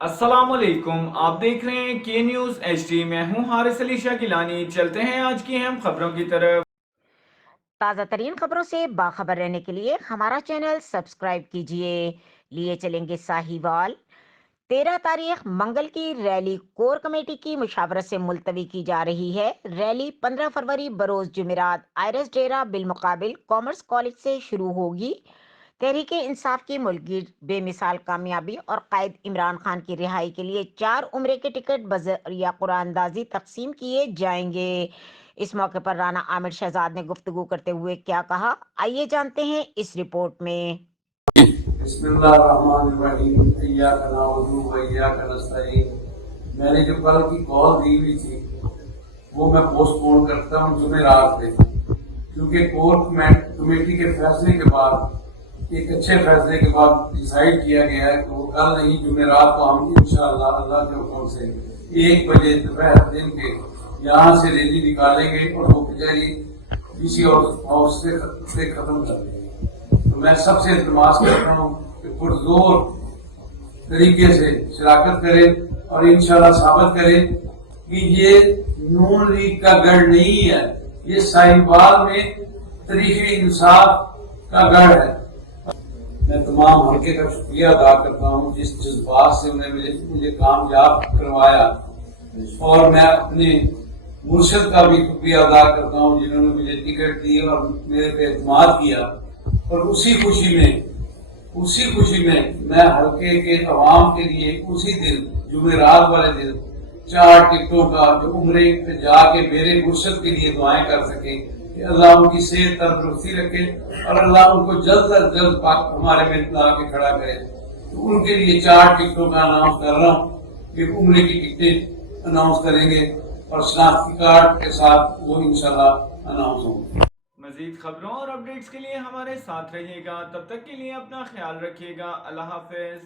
السلام علیکم، آپ دیکھ رہے ہیں کے نیوز ایچ ڈی۔ میں ہوں حارث علی شاہ گیلانی۔ چلتے ہیں آج کی اہم خبروں کی طرف۔ تازہ ترین خبروں سے باخبر رہنے کے لیے ہمارا چینل سبسکرائب کیجیے۔ لیے چلیں گے ساہیوال۔ 13 تاریخ منگل کی ریلی کور کمیٹی کی مشاورت سے ملتوی کی جا رہی ہے۔ ریلی 15 فروری بروز جمعرات آئرس ڈیرہ بالمقابل کامرس کالج سے شروع ہوگی۔ تحریک انصاف کی ملک بے مثال کامیابی اور قائد عمران خان کی رہائی کے لیے 4 عمرے کے ٹکٹ بذریعہ قرآن اندازی تقسیم کیے جائیں گے۔ اس موقع پر رانا عامر شہزاد نے گفتگو کرتے ہوئے کیا کہا، آئیے جانتے ہیں اس رپورٹ میں۔ بسم اللہ الرحمن الرحیم، ایاک نعبد و ایاک نستعین۔ میں نے جو کل کی کال دی ہوئی تھی وہ میں پوسٹ پون کرتا ہوں جمعرات پہ، کیونکہ کور کمیٹی کے فیصلے کے بعد، ایک اچھے فیصلے کے بعد ڈیسائیڈ کیا گیا ہے کہ وہ کل نہیں جمعرات کو ہم انشاءاللہ اللہ کے حکم سے 1 بجے دوپہر دن کے یہاں سے ریلی نکالیں گے اور وہ کچہری ڈی سی ہاؤس سے ختم کر دیں گے۔ تو میں سب سے التماس کرتا ہوں کہ پرزور طریقے سے شراکت کرے اور انشاءاللہ ثابت کرے کہ یہ نون لیگ کا گڑھ نہیں ہے، یہ ساہیوال میں تحریک انصاف کا گڑھ ہے۔ میں تمام حلقے کا شکریہ ادا کرتا ہوں جس جذبات سے انہوں نے مجھے کامیاب کروایا، اور میں اپنے مرشد کا بھی شکریہ ادا کرتا ہوں جنہوں نے مجھے ٹکٹ دی اور میرے پہ اعتماد کیا۔ اور اسی خوشی میں میں حلقے کے عوام کے لیے اسی دن جمعرات والے دن 4 ٹکٹوں کا جو عمرے پہ جا کے میرے مرشد کے لیے دعائیں کر سکے کہ اللہ ان کی صحت تندرستی رکھے اور اللہ ان کو جلد از جلد ہمارے میں لا کے کھڑا کرے، تو ان کے لیے 4 ٹکٹوں کا اناؤنس کر رہا ہوں کہ عمرے کی ٹکٹیں اناؤنس کریں گے اور شناختی کارڈ کے ساتھ وہ انشاءاللہ اناؤنس ہوں گے۔ مزید خبروں اور اپڈیٹس کے لیے ہمارے ساتھ رہیے گا۔ تب تک کے لیے اپنا خیال رکھیے گا۔ اللہ حافظ۔